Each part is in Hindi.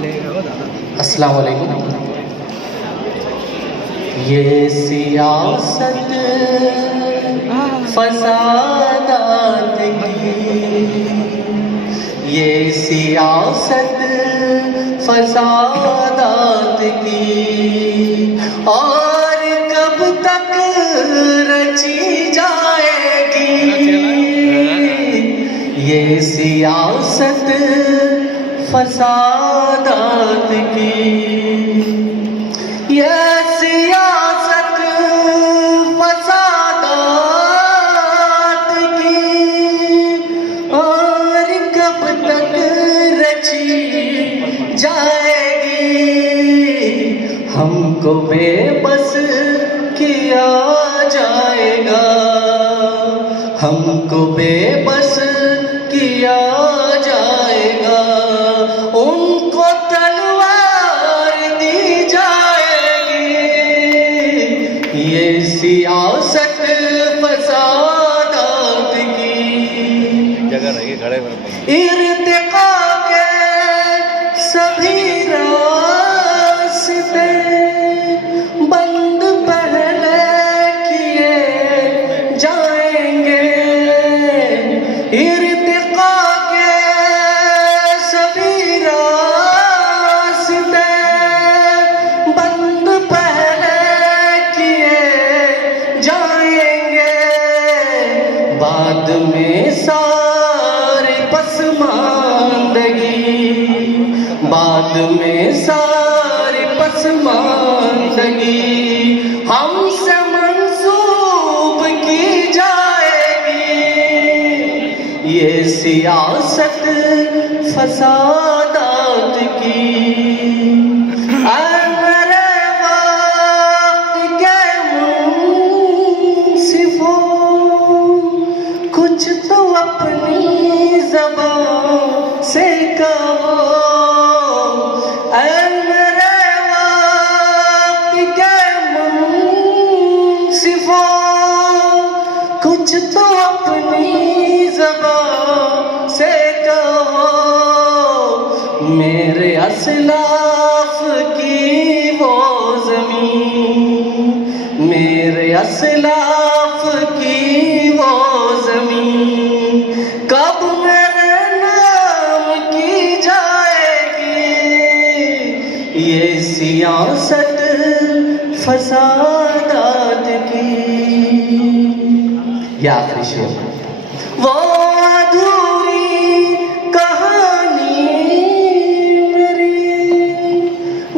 अस्सलाम वालेकुम। ये सियासत फसादात की, ये सियासत फसादात की और कब तक रची जाएगी। ये सियासत फसादात की, ये सियासत फसादात की और कब तक रची जाएगी। हमको बेबस किया जाएगा, हमको बेबस किया जाएगा। उनको तलवार दी जाएगी। ये सियासत फसादात की जगह रही खड़े इर्तिका के सभी रास्ते बंद पहले किए जाएंगे। इर्तिका के सभी रास्ते बंद पहले किए जाएंगे। बाद में सारी पसमानदगी, बाद में सारी पसमानदगी हमसे मंसूब की जाएगी। ये सियासत फसादात की मेरे वक्त के मुंसिफों, कुछ तो अपनी ज़बान से कहो। मेरे वक्त के मुंसिफों, कुछ तो अपनी ज़बान से कहो। मेरे असलाफ की वो ज़मीन, मेरे असलाफ की वो ज़मीन कब मेरे नाम की जाएगी। ये सियासत फसादात की। या आखिरी शेर, वो अधूरी कहानी मेरी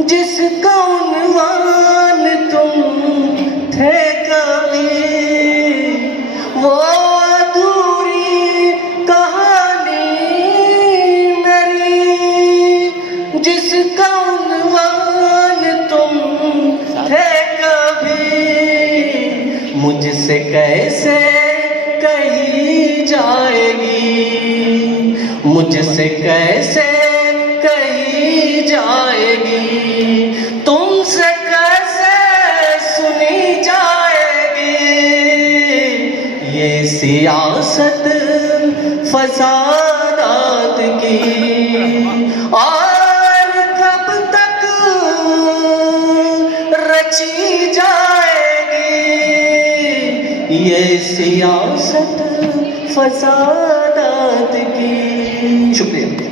जिसका उन्वान तुम थे कभी। वो अधूरी कहानी मेरी जिसका उन्वान तुम थे कभी। मुझसे कैसे कही जाएगी, मुझसे कैसे कही जाएगी। तुमसे कैसे सुनी जाएगी। ये सियासत फसादात की और कब तक रची जाएगी। ये सियासत फसादात की। शुक्रिया।